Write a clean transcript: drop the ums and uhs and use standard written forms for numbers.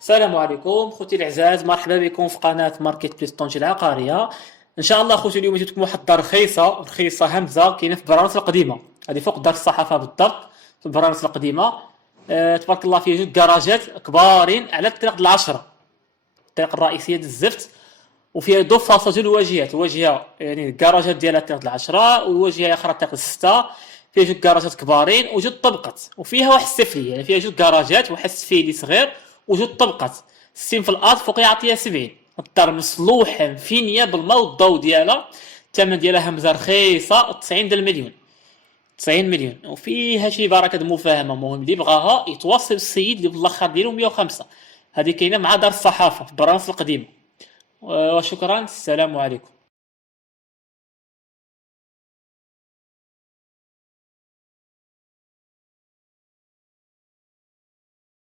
السلام عليكم خوتي العزاز، مرحبا بكم في قناة ماركت بليس طنجة العقارية. ان شاء الله خوتي اليوم جبت لكم واحد الدار رخيصة همزة كاينة في برانس القديمة. هذه فوق دار الصحافة بالضبط، في برانس القديمة. تبارك الله، فيها جوج كراجات كبارين على الطريق د العشرة، الطريق الرئيسية د الزفت. وفيها دو فاصة جوج الواجهات، واجهة يعني الكراجات ديالها الطريق د العشرة، والواجهة الأخرى الطريق الستة. فيها جوج كراجات كبارين وجوج طبقات، وفيها واحد السفلية، يعني فيها جوج كراجات واحد السفيلي صغير وجوج طبقات. السين في الارض فوق يعطيها 70. الدار مصلوحه مفينيه بالماء والضوء ديالها. الثمن ديالها همزه رخيصه 90 د المليون. 90 مليون، وفيها شي بركه د المفاهمه. المهم اللي بغاها يتواصل السيد اللي بالاخر ديالو 105. هذه كاينه مع دار الصحافه في برانس القديمه. وشكرا، السلام عليكم.